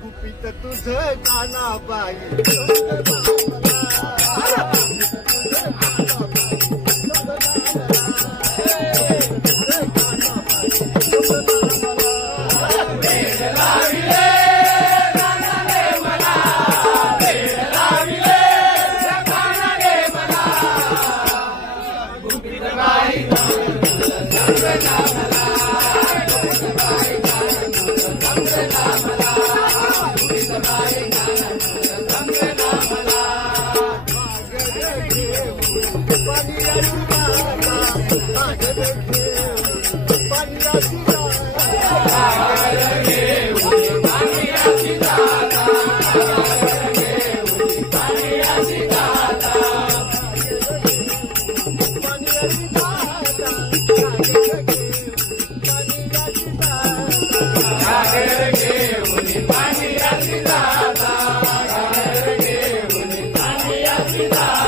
कुपित तुझ कानाबाई Kita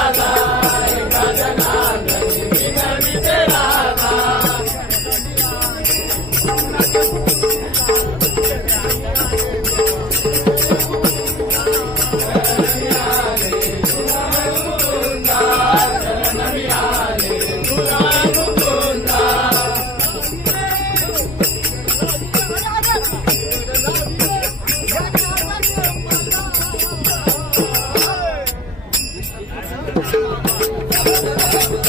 Thank